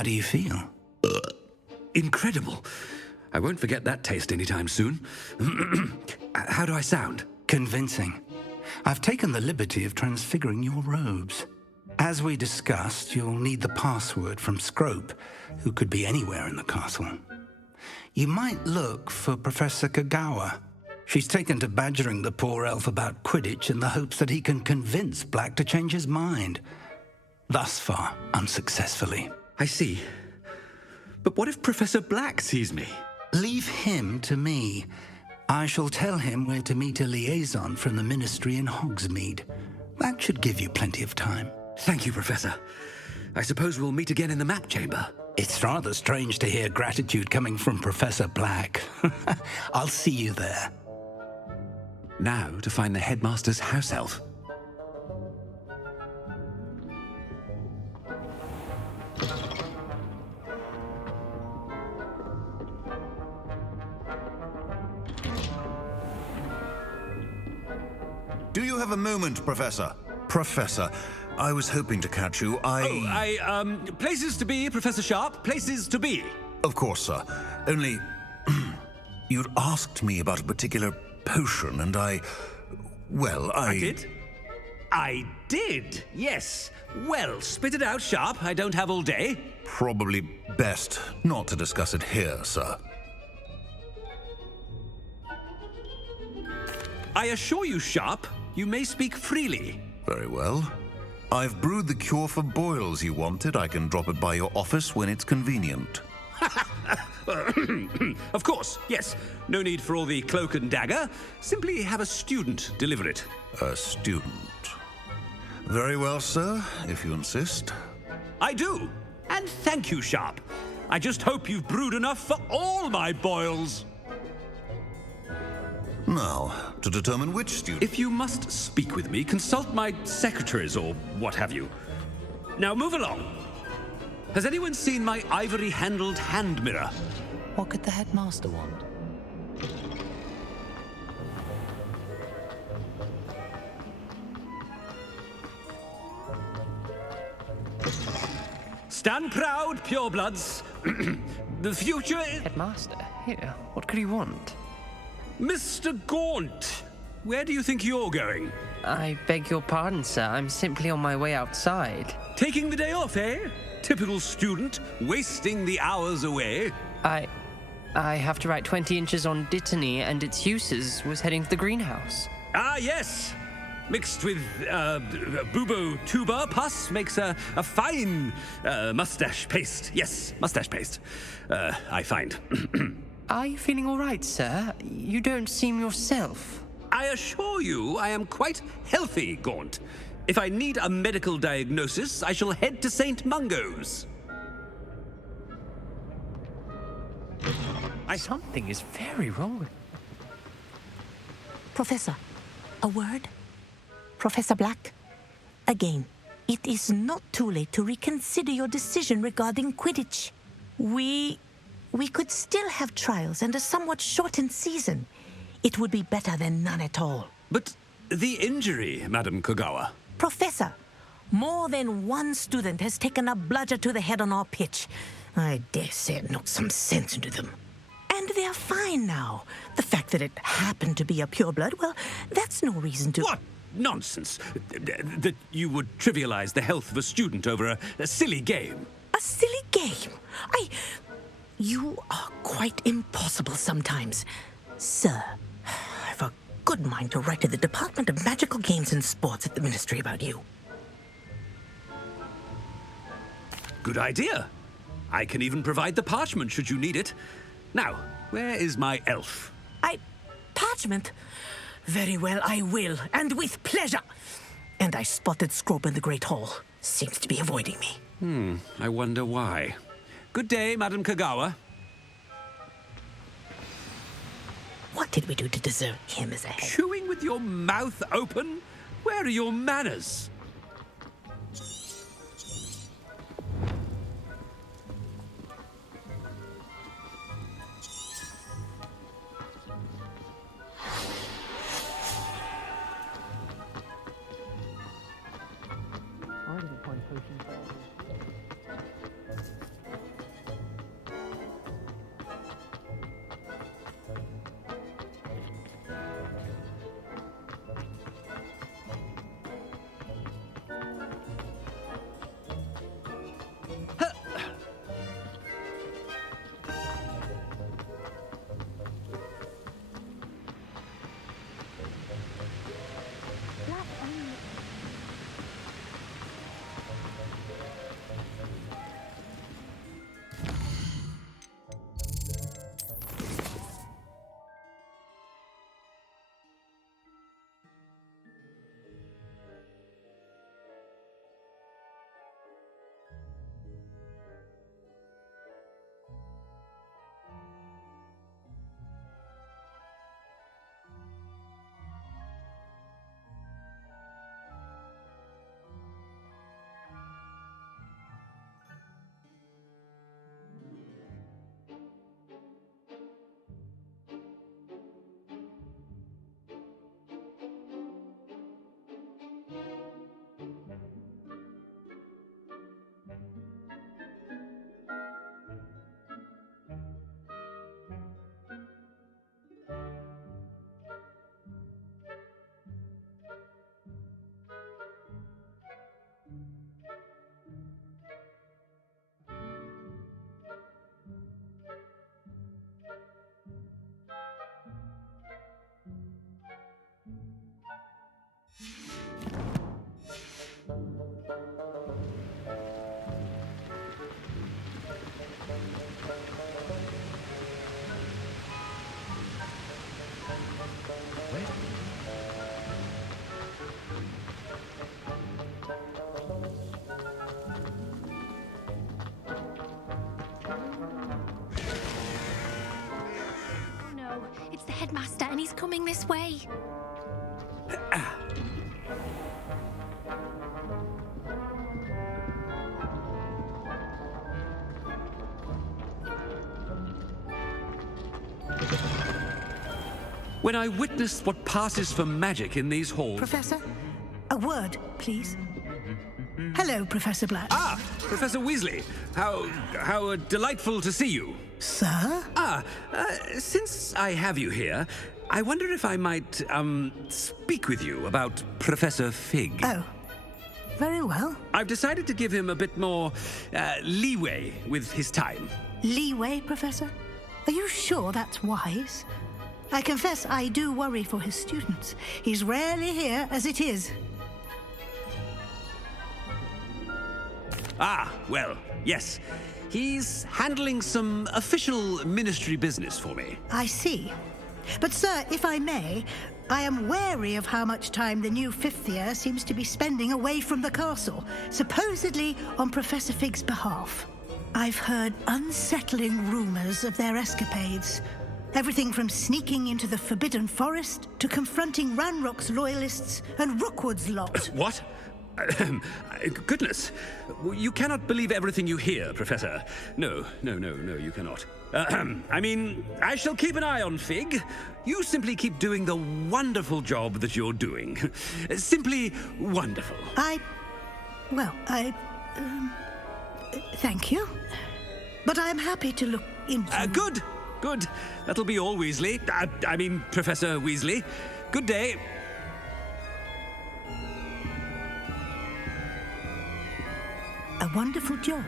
How do you feel? Incredible. I won't forget that taste anytime soon. How do I sound? Convincing. I've taken the liberty of transfiguring your robes. As we discussed, you'll need the password from Scrope, who could be anywhere in the castle. You might look for Professor Kagawa. She's taken to badgering the poor elf about Quidditch in the hopes that he can convince Black to change his mind. Thus far, unsuccessfully. I see. But what if Professor Black sees me? Leave him to me. I shall tell him where to meet a liaison from the Ministry in Hogsmeade. That should give you plenty of time. Thank you, Professor. I suppose we'll meet again in the map chamber. It's rather strange to hear gratitude coming from Professor Black. I'll see you there. Now to find the headmaster's house elf. Do you have a moment, Professor? Professor, I was hoping to catch you. Places to be, Professor Sharp. Places to be. Of course, sir. Only... you'd asked me about a particular potion, and I did? I did, yes. Well, spit it out, Sharp. I don't have all day. Probably best not to discuss it here, sir. I assure you, Sharp, you may speak freely. Very well. I've brewed the cure for boils you wanted. I can drop it by your office when it's convenient. Of course, yes. No need for all the cloak and dagger. Simply have a student deliver it. A student. Very well, sir, if you insist. I do. And thank you, Sharp. I just hope you've brewed enough for all my boils. Now, to determine which student... If you must speak with me, consult my secretaries or what have you. Now move along. Has anyone seen my ivory-handled hand mirror? What could the headmaster want? Stand proud, purebloods. The future is... Headmaster? Here, what could he want? Mr. Gaunt, where do you think you're going? I beg your pardon, sir. I'm simply on my way outside. Taking the day off, eh? Typical student, wasting the hours away. I have to write 20 inches on Dittany and its uses. Was heading to the greenhouse. Ah, yes. Mixed with bubo tuber pus makes a fine mustache paste. Yes, mustache paste. I find. Are you feeling all right, sir? You don't seem yourself. I assure you I am quite healthy, Gaunt. If I need a medical diagnosis, I shall head to St. Mungo's. Something is very wrong with... Professor, a word? Professor Black? Again, it is not too late to reconsider your decision regarding Quidditch. We could still have trials and a somewhat shortened season. It would be better than none at all. But the injury, Madam Kagawa. Professor, more than one student has taken a bludger to the head on our pitch. I dare say it knocked some sense into them. And they're fine now. The fact that it happened to be a pureblood, well, that's no reason to... What nonsense! That you would trivialize the health of a student over a silly game. A silly game? You are quite impossible sometimes. Sir, I've a good mind to write to the Department of Magical Games and Sports at the Ministry about you. Good idea. I can even provide the parchment should you need it. Now, where is my elf? Parchment? Very well, I will, and with pleasure. And I spotted Scrope in the Great Hall. Seems to be avoiding me. I wonder why. Good day, Madam Kagawa. What did we do to deserve him as a head? Chewing with your mouth open? Where are your manners? headmaster, and he's coming this way. When I witnessed what passes for magic in these halls... Professor, a word, please. Hello, Professor Black. Ah, Professor Weasley. How delightful to see you. Sir? Since I have you here, I wonder if I might, speak with you about Professor Fig. Oh, very well. I've decided to give him a bit more, leeway with his time. Leeway, Professor? Are you sure that's wise? I confess I do worry for his students. He's rarely here as it is. Ah, well, yes. He's handling some official ministry business for me. I see. But, sir, if I may, I am wary of how much time the new fifth year seems to be spending away from the castle, supposedly on Professor Fig's behalf. I've heard unsettling rumors of their escapades. Everything from sneaking into the Forbidden Forest to confronting Ranrock's loyalists and Rookwood's lot. What? Goodness. You cannot believe everything you hear, Professor. No, you cannot. I mean, I shall keep an eye on Fig. You simply keep doing the wonderful job that you're doing. Simply wonderful. Thank you. But I'm happy to look into... Good. That'll be all, Weasley. I mean, Professor Weasley. Good day. A wonderful job.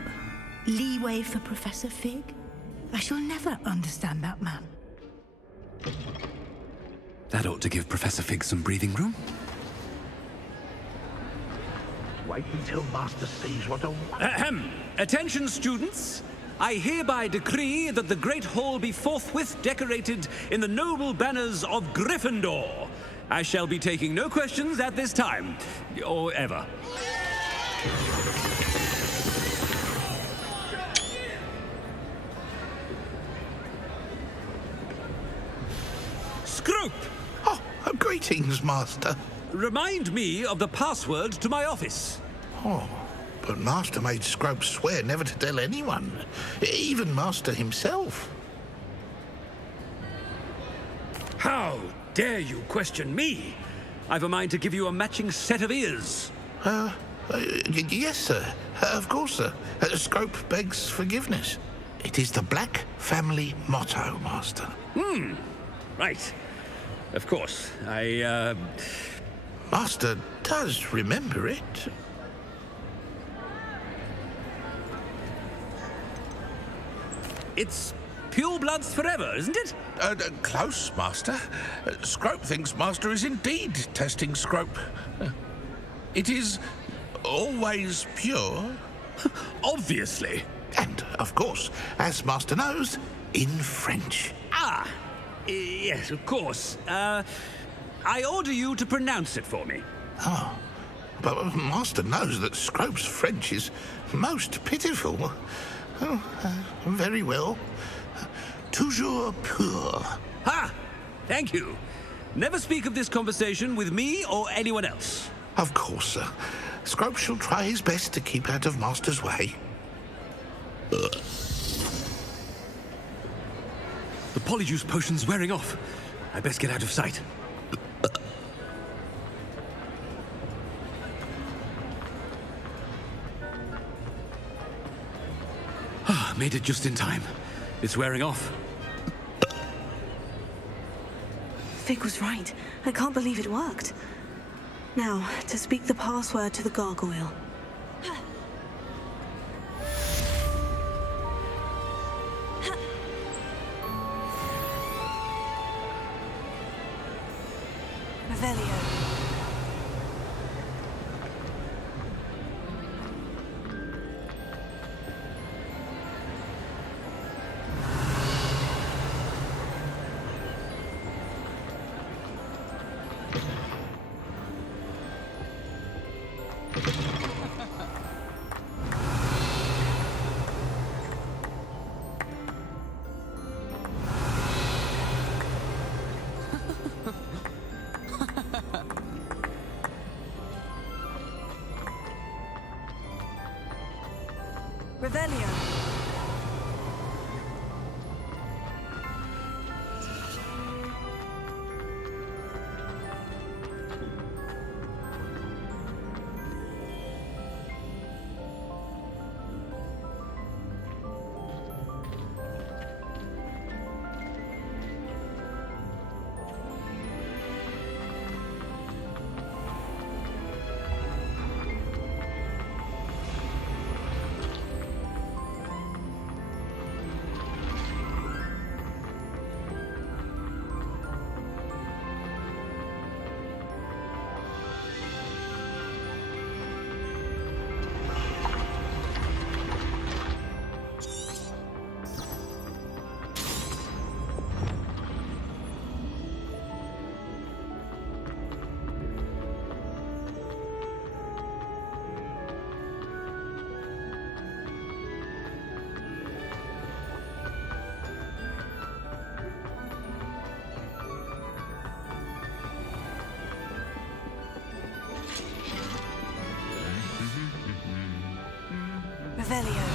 Leeway for Professor Fig. I shall never understand that man. That ought to give Professor Fig some breathing room. Wait until Master sees what a... Attention, students. I hereby decree that the Great Hall be forthwith decorated in the noble banners of Gryffindor. I shall be taking no questions at this time, or ever. Scrope! Oh, greetings, Master. Remind me of the password to my office. Oh, but Master made Scrope swear never to tell anyone, even Master himself. How dare you question me? I've a mind to give you a matching set of ears. Yes, sir. Of course, sir. Scrope begs forgiveness. It is the Black family motto, Master. Right. Of course. Master does remember it. It's pure bloods forever, isn't it? Close, Master. Scrope thinks Master is indeed testing Scrope. It is always pure. Obviously. And, of course, as Master knows, in French. Yes, of course. I order you to pronounce it for me. Oh, but Master knows that Scrope's French is most pitiful. Oh, very well. Toujours pur. Ha! Thank you. Never speak of this conversation with me or anyone else. Of course, sir. Scrope shall try his best to keep out of Master's way. The polyjuice potion's wearing off. I best get out of sight. Made it just in time. It's wearing off. Fig was right. I can't believe it worked. Now, to speak the password to the gargoyle. Revelio. Revelio. Revelio.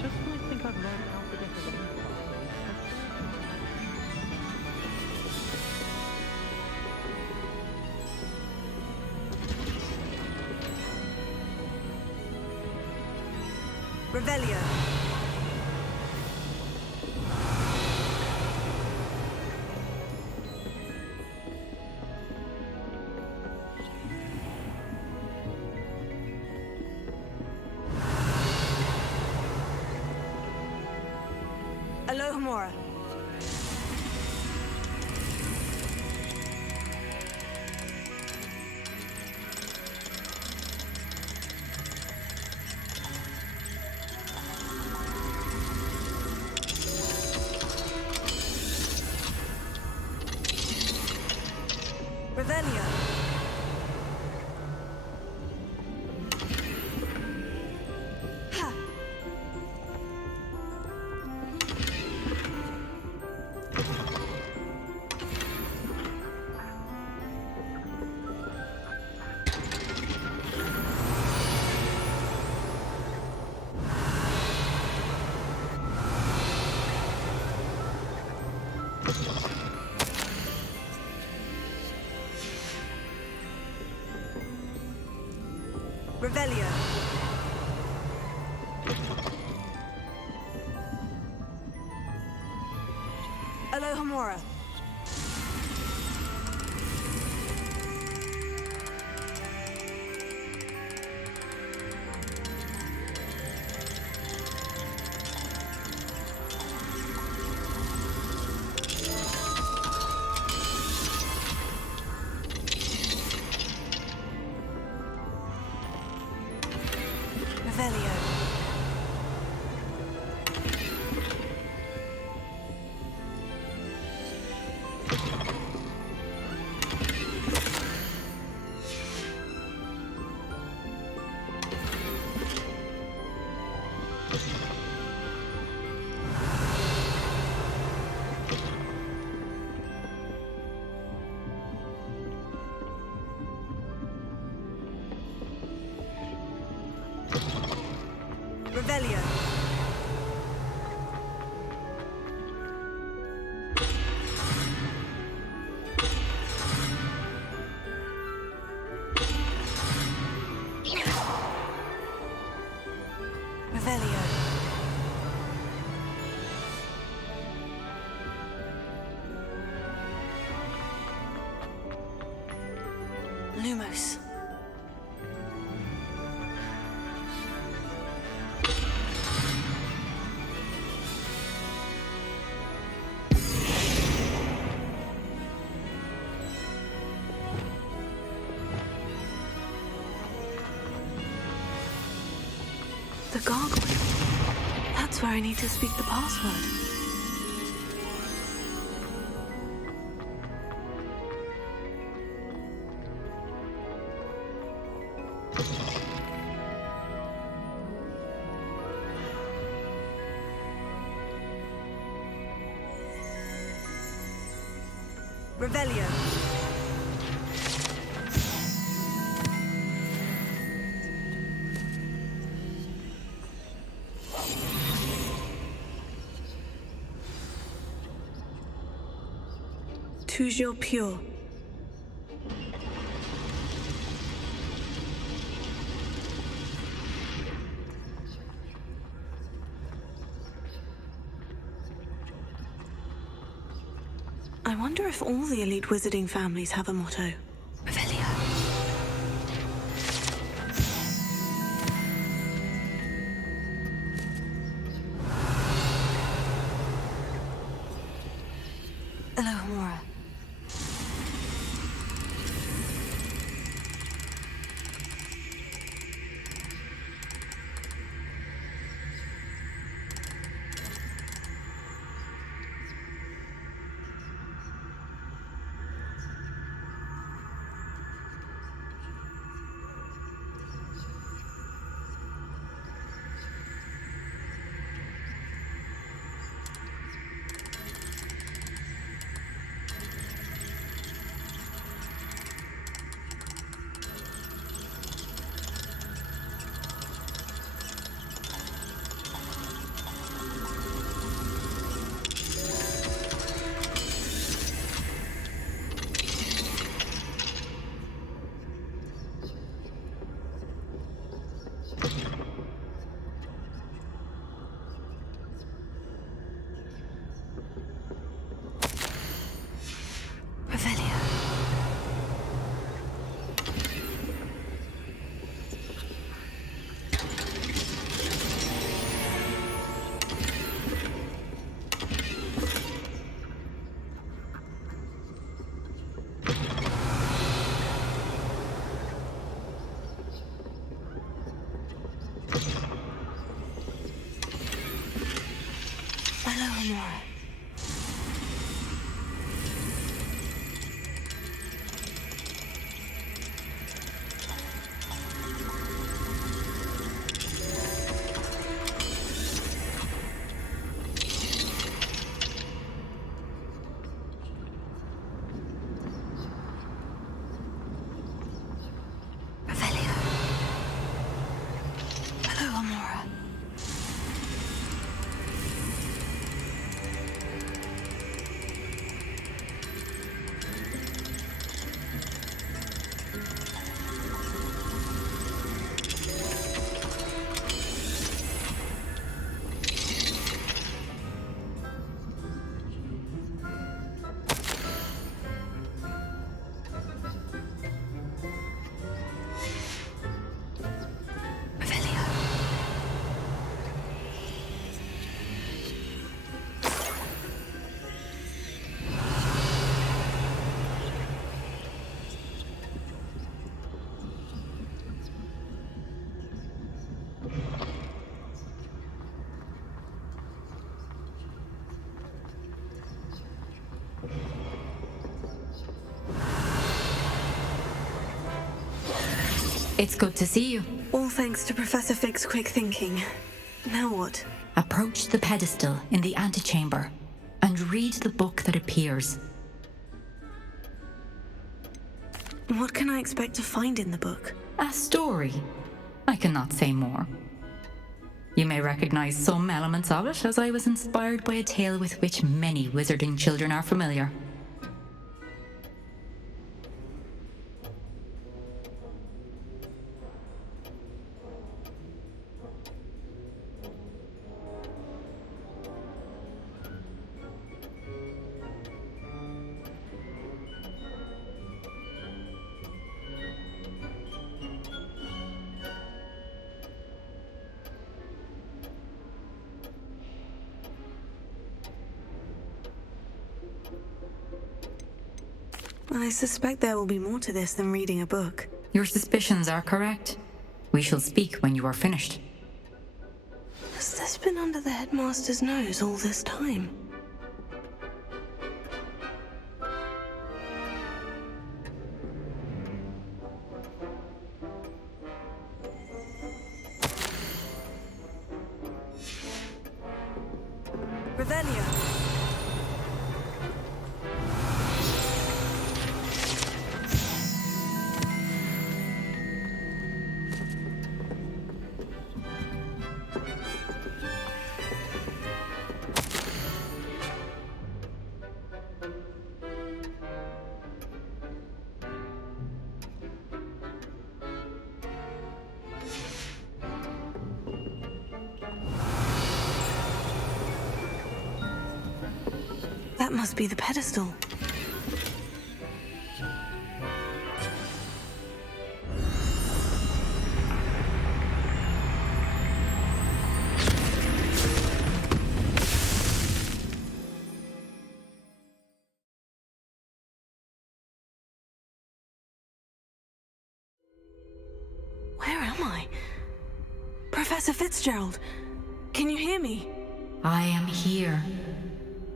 Just when I think I've learned alphabet as a Revelio. Alohomora. Revelio. Ha. Revelio. Alohomora. Revelio. Revelio. Revelio. Lumos. The gargoyle. That's where I need to speak the password. Revelio. Toujours pure. I wonder if all the elite wizarding families have a motto. Revelio. Alohomora. Alohomora. Revelio. Alohomora. Revelio. It's good to see you. All thanks to Professor Fig's quick thinking. Now what? Approach the pedestal in the antechamber and read the book that appears. What can I expect to find in the book? A story. I cannot say more. You may recognize some elements of it, as I was inspired by a tale with which many wizarding children are familiar. I suspect there will be more to this than reading a book. Your suspicions are correct. We shall speak when you are finished. Has this been under the headmaster's nose all this time? Revelio. That must be the pedestal. Where am I? Professor Fitzgerald, can you hear me? I am here.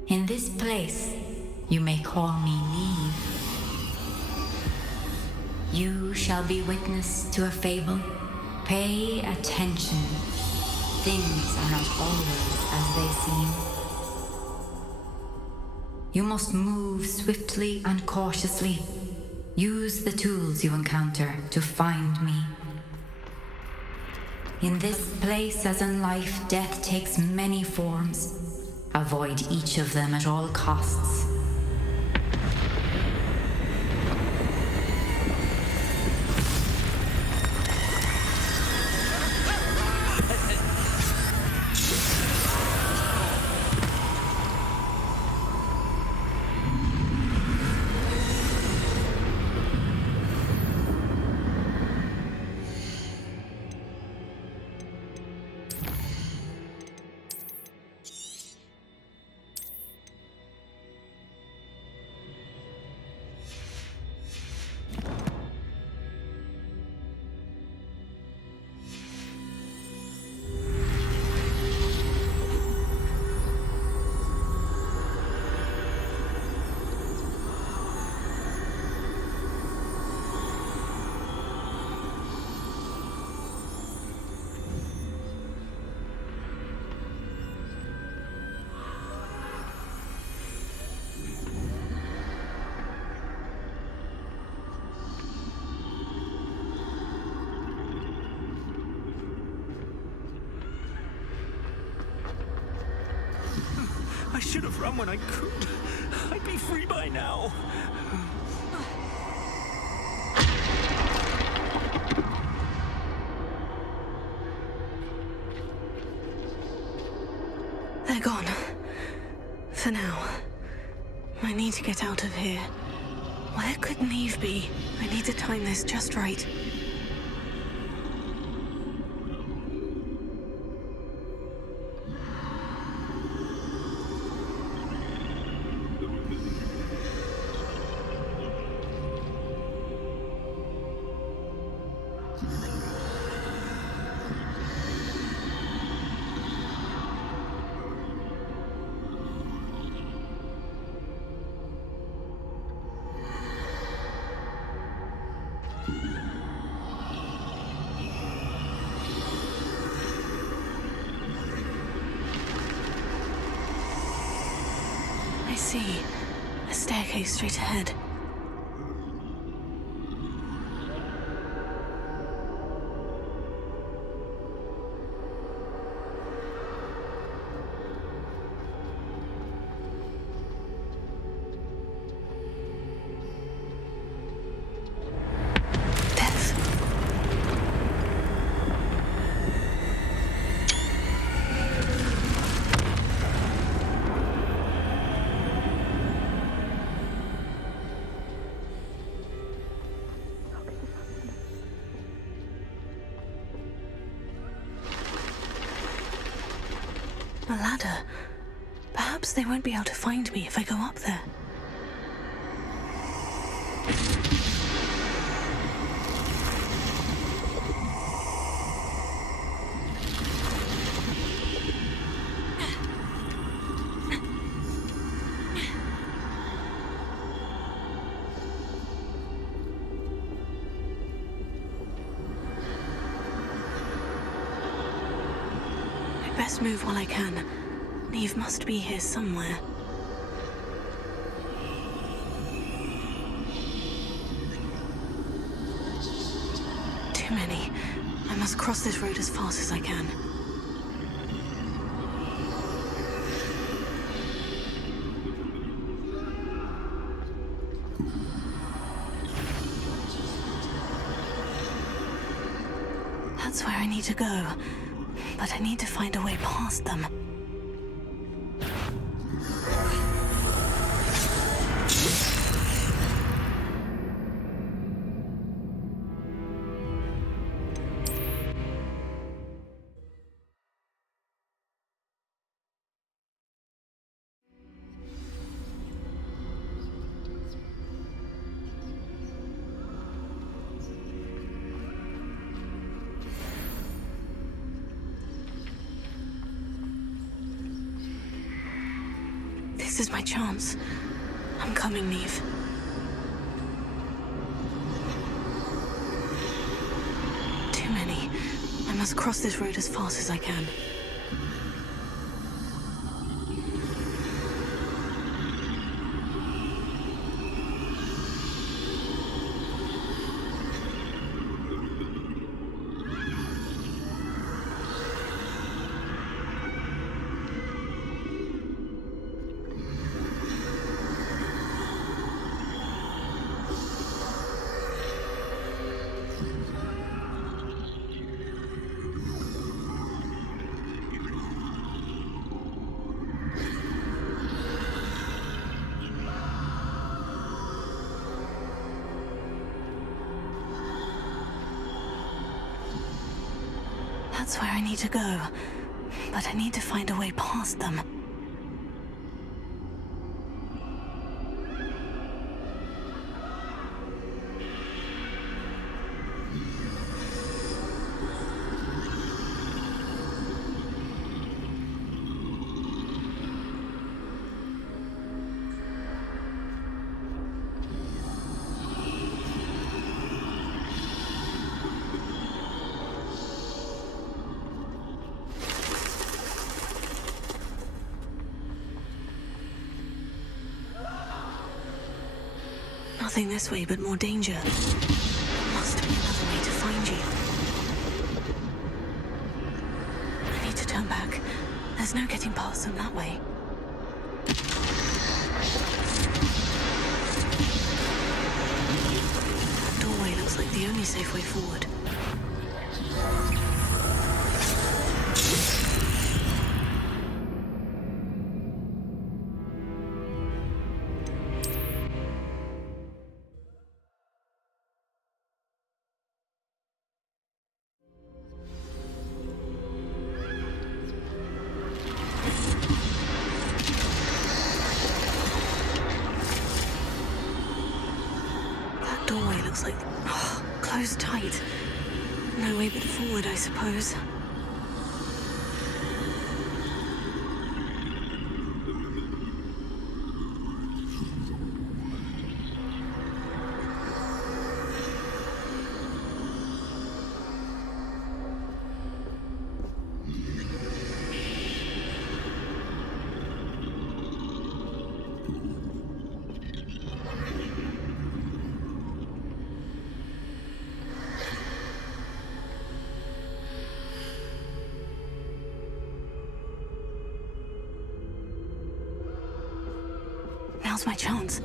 In this place, you may call me Neve. You shall be witness to a fable. Pay attention. Things are not always as they seem. You must move swiftly and cautiously. Use the tools you encounter to find me. In this place, as in life, death takes many forms. Avoid each of them at all costs. I should have run when I could. I'd be free by now. They're gone. For now. I need to get out of here. Where could Neve be? I need to time this just right. I see. A staircase straight ahead. A ladder. Perhaps they won't be able to find me if I go up there. Best move while I can. Neve must be here somewhere. Too many. I must cross this road as fast as I can. That's where I need to go. But I need to find a way past them. This is my chance. I'm coming, Neve. Too many. I must cross this road as fast as I can. That's where I need to go, but I need to find a way past them. Nothing this way, but more danger. There must be another way to find you. I need to turn back. There's no getting past them that way. That doorway looks like the only safe way forward. Doorway looks like... closed tight. No way but forward, I suppose. Now's my chance.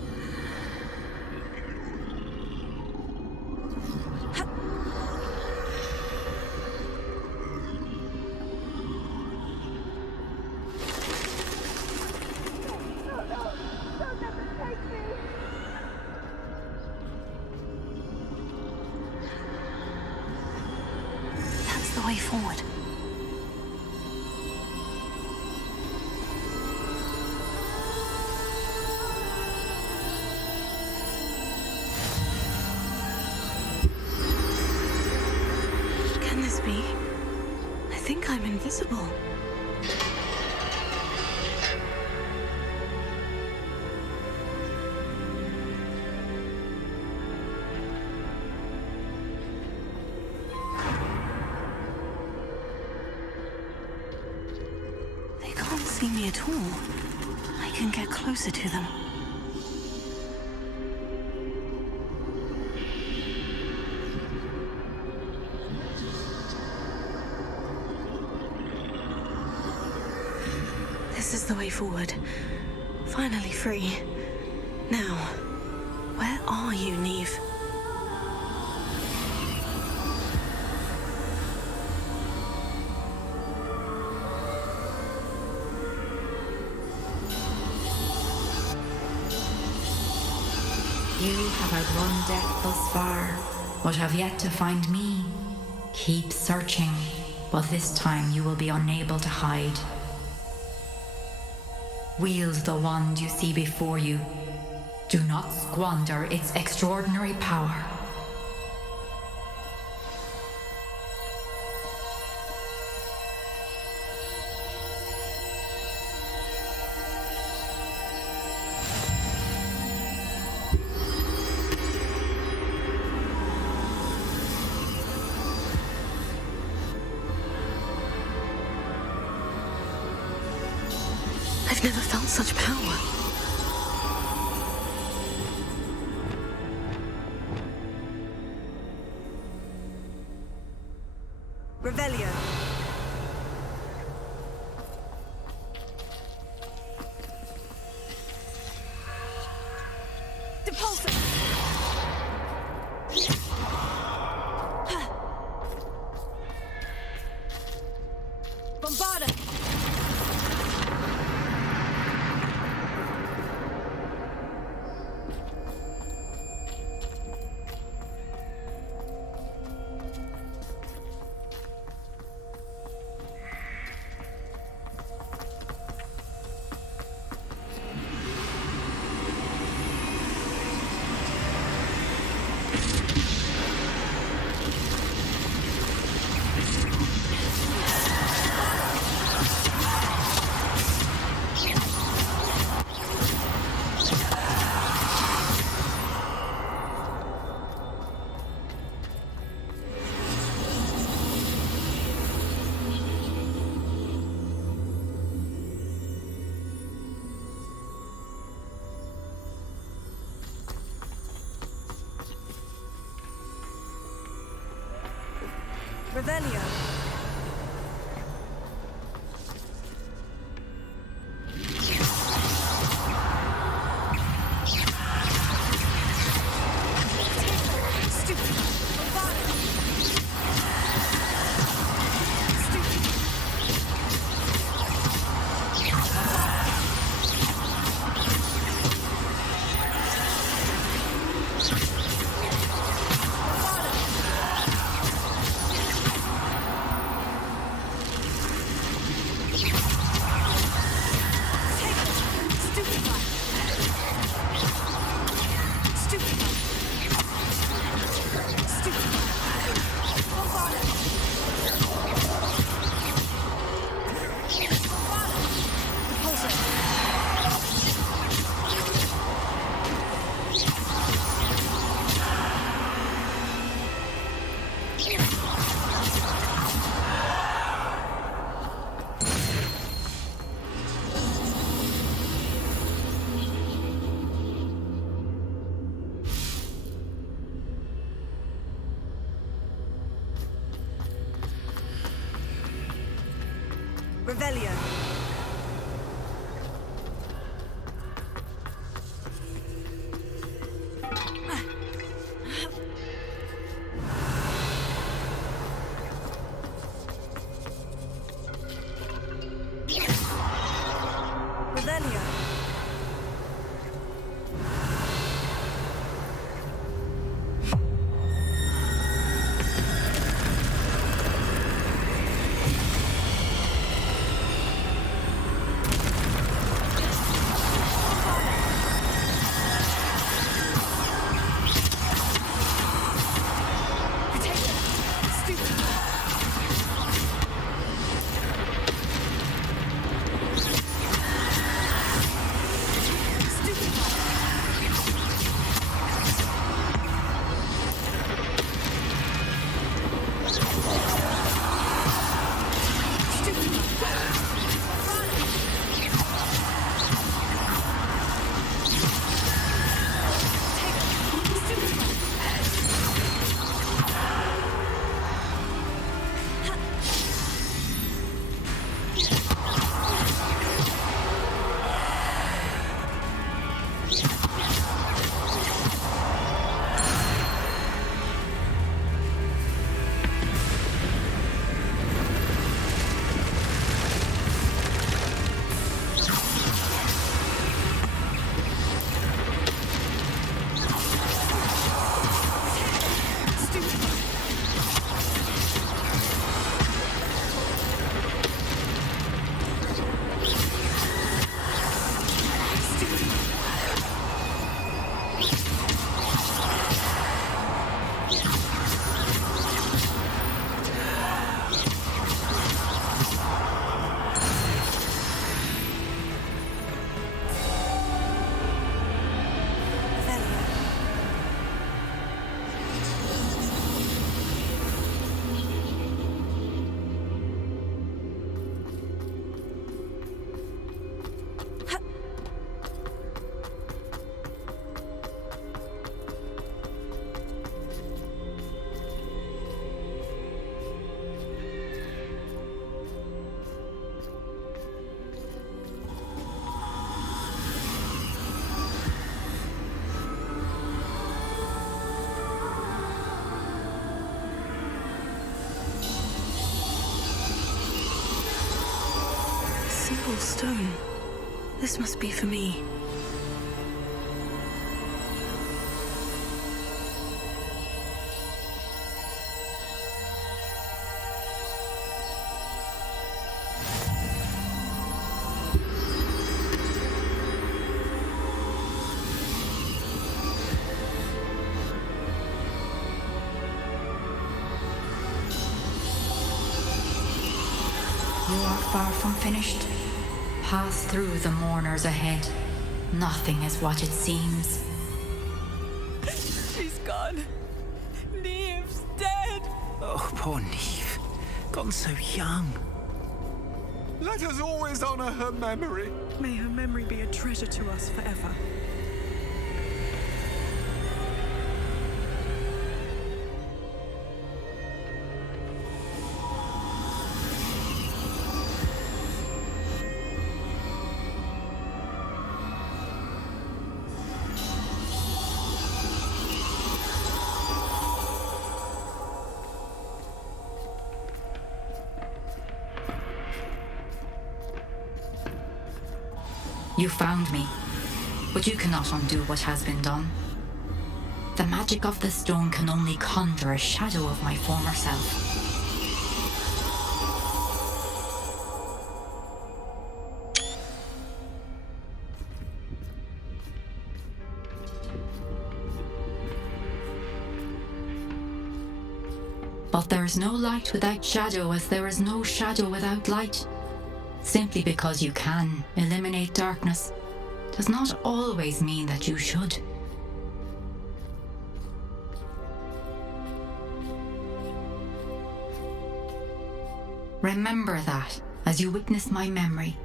That's the way forward. I think I'm invisible. They can't see me at all. I can get closer to them. This is the way forward. Finally free. Now, where are you, Neve? You have outrun death thus far, but have yet to find me. Keep searching, but this time you will be unable to hide. Wield the wand you see before you. Do not squander its extraordinary power. I've never felt such power. Revelio. Depulso. Bombarda. Revelio. stone. This must be for me. You are far from finished. Pass through the mourners ahead. Nothing is what it seems. She's gone. Neve's dead. Oh, poor Neve. Gone so young. Let us always honor her memory. May her memory be a treasure to us forever. You found me, but you cannot undo what has been done. The magic of the stone can only conjure a shadow of my former self. But there is no light without shadow, as there is no shadow without light. Simply because you can eliminate darkness does not always mean that you should. Remember that as you witness my memory.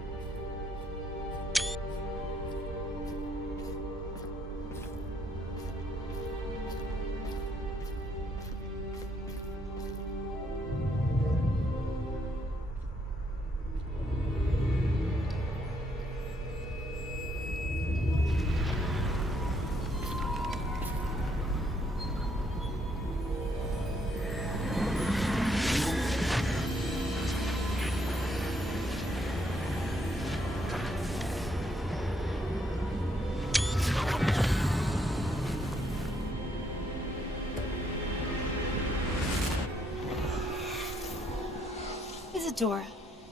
Isadora,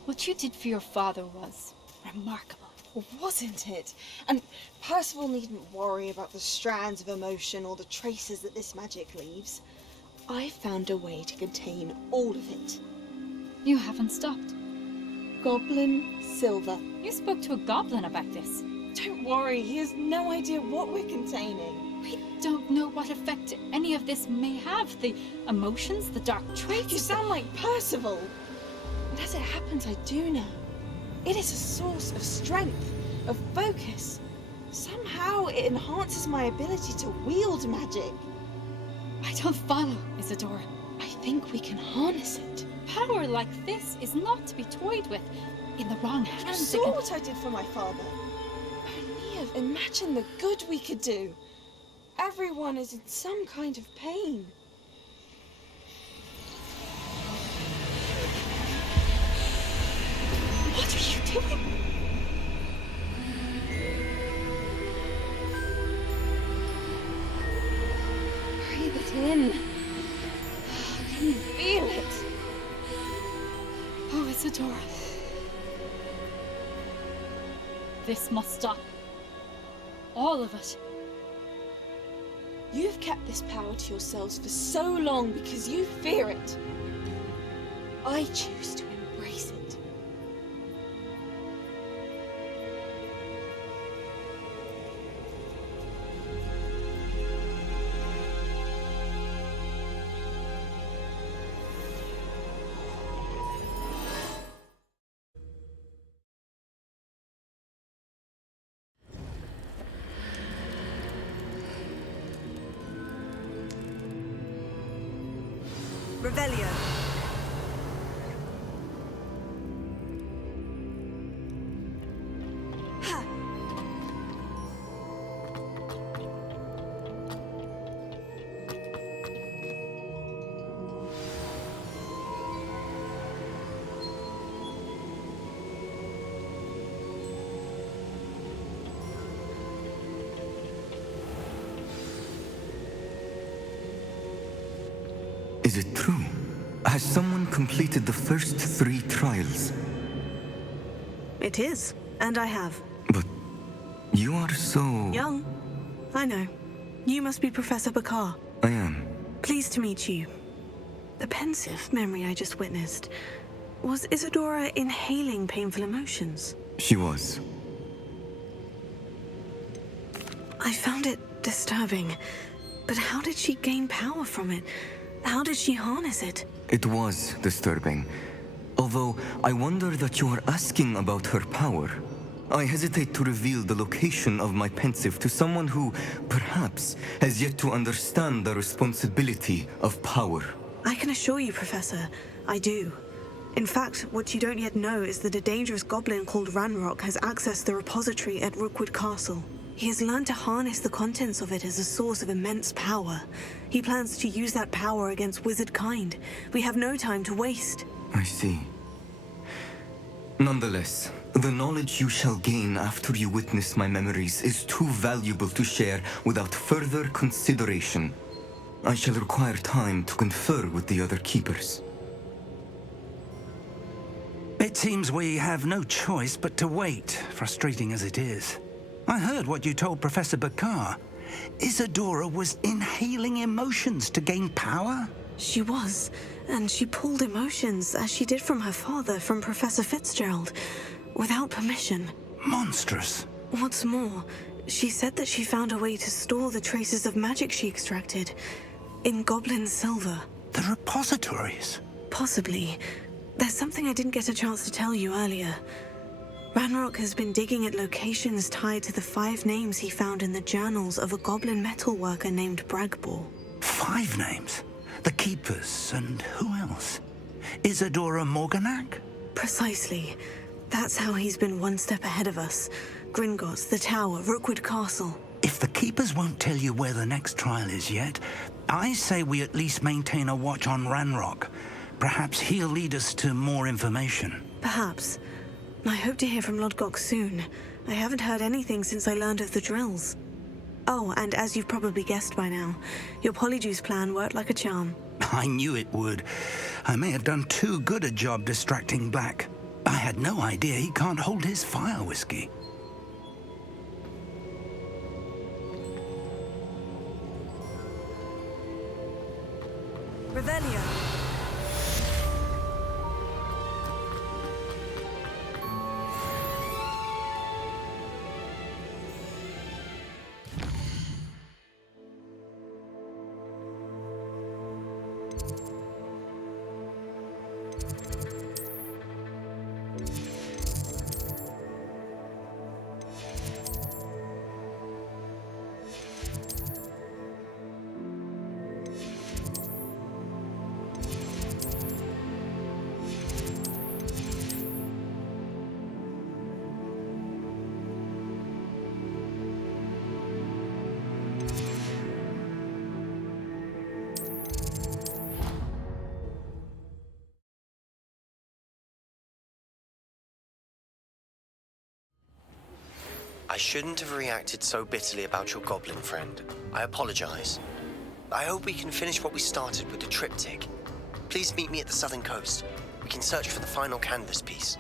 what you did for your father was remarkable. Wasn't it? And Percival needn't worry about the strands of emotion or the traces that this magic leaves. I found a way to contain all of it. You haven't stopped. Goblin Silver. You spoke to a goblin about this. Don't worry, he has no idea what we're containing. We don't know what effect any of this may have. The emotions, the dark traits. You sound like Percival. And as it happens, I do know. It is a source of strength, of focus. Somehow it enhances my ability to wield magic. I don't follow, Isadora. I think we can harness it. Power like this is not to be toyed with. In the wrong You hands, saw what I did for my father. Oh, Neve, imagine the good we could do. Everyone is in some kind of pain. What are you doing? Breathe it in. Can you feel it? Oh, Isadora. This must stop. All of it. You've kept this power to yourselves for so long because you fear it. I choose to embrace it. Revelio. Ha! Is it true? Has someone completed the first 3 trials? It is, and I have. But you are so... Young. I know. You must be Professor Bakar. I am. Pleased to meet you. The pensive memory I just witnessed. Was Isadora inhaling painful emotions? She was. I found it disturbing. But how did she gain power from it? How did she harness it? It was disturbing. Although I wonder that you are asking about her power. I hesitate to reveal the location of my pensive to someone who, perhaps, has yet to understand the responsibility of power. I can assure you, Professor, I do. In fact, what you don't yet know is that a dangerous goblin called Ranrock has accessed the repository at Rookwood Castle. He has learned to harness the contents of it as a source of immense power. He plans to use that power against wizard kind. We have no time to waste. I see. Nonetheless, the knowledge you shall gain after you witness my memories is too valuable to share without further consideration. I shall require time to confer with the other keepers. It seems we have no choice but to wait, frustrating as it is. I heard what you told Professor Bakar. Isadora was inhaling emotions to gain power? She was, and she pulled emotions, as she did from her father, from Professor Fitzgerald, without permission. Monstrous. What's more, she said that she found a way to store the traces of magic she extracted in goblin silver. The repositories? Possibly. There's something I didn't get a chance to tell you earlier. Ranrock has been digging at locations tied to the 5 names he found in the journals of a goblin metalworker named Bragbor. 5 names? The Keepers, and who else? Isadora Morganac? Precisely. That's how he's been one step ahead of us. Gringotts, the Tower, Rookwood Castle. If the Keepers won't tell you where the next trial is yet, I say we at least maintain a watch on Ranrock. Perhaps he'll lead us to more information. Perhaps. I hope to hear from Lodgok soon. I haven't heard anything since I learned of the drills. Oh, and as you've probably guessed by now, your Polyjuice plan worked like a charm. I knew it would. I may have done too good a job distracting Black. I had no idea he can't hold his fire whiskey. Revelio. I shouldn't have reacted so bitterly about your goblin friend. I apologize. I hope we can finish what we started with the triptych. Please meet me at the southern coast. We can search for the final canvas piece.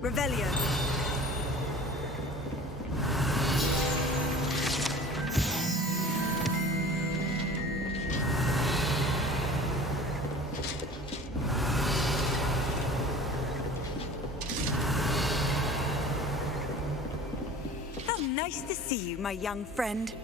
Revelio. How nice to see you, my young friend.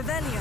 Revelio.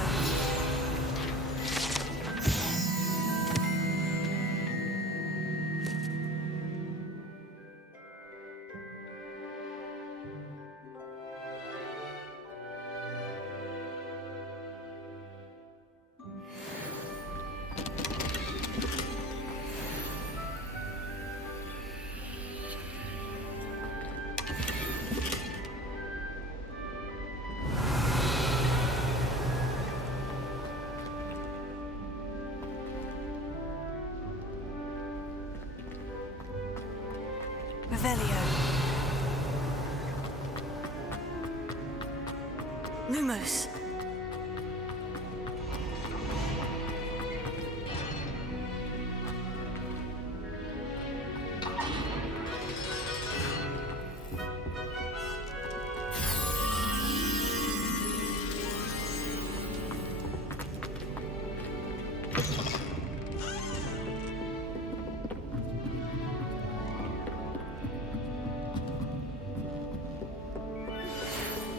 Revelio. Lumos.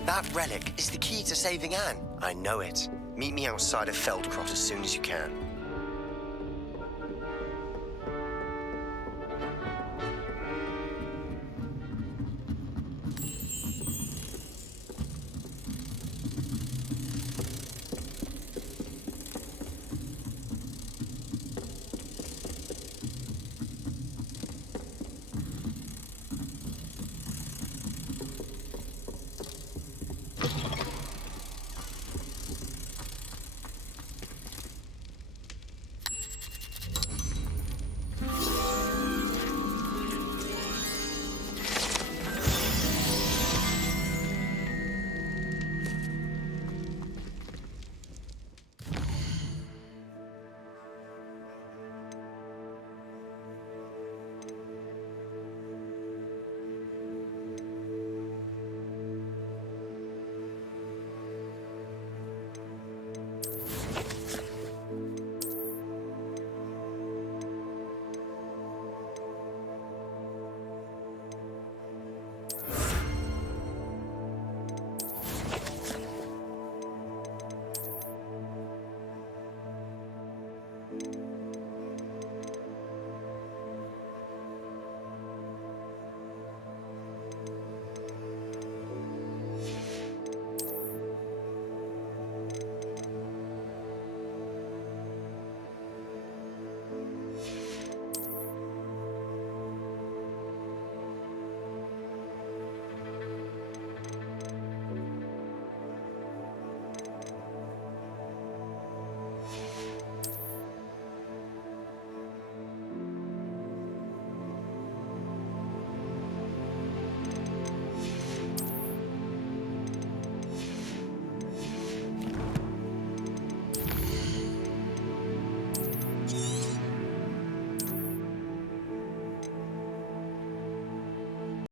That relic is the key to saving Anne. I know it. Meet me outside of Feldcrot as soon as you can.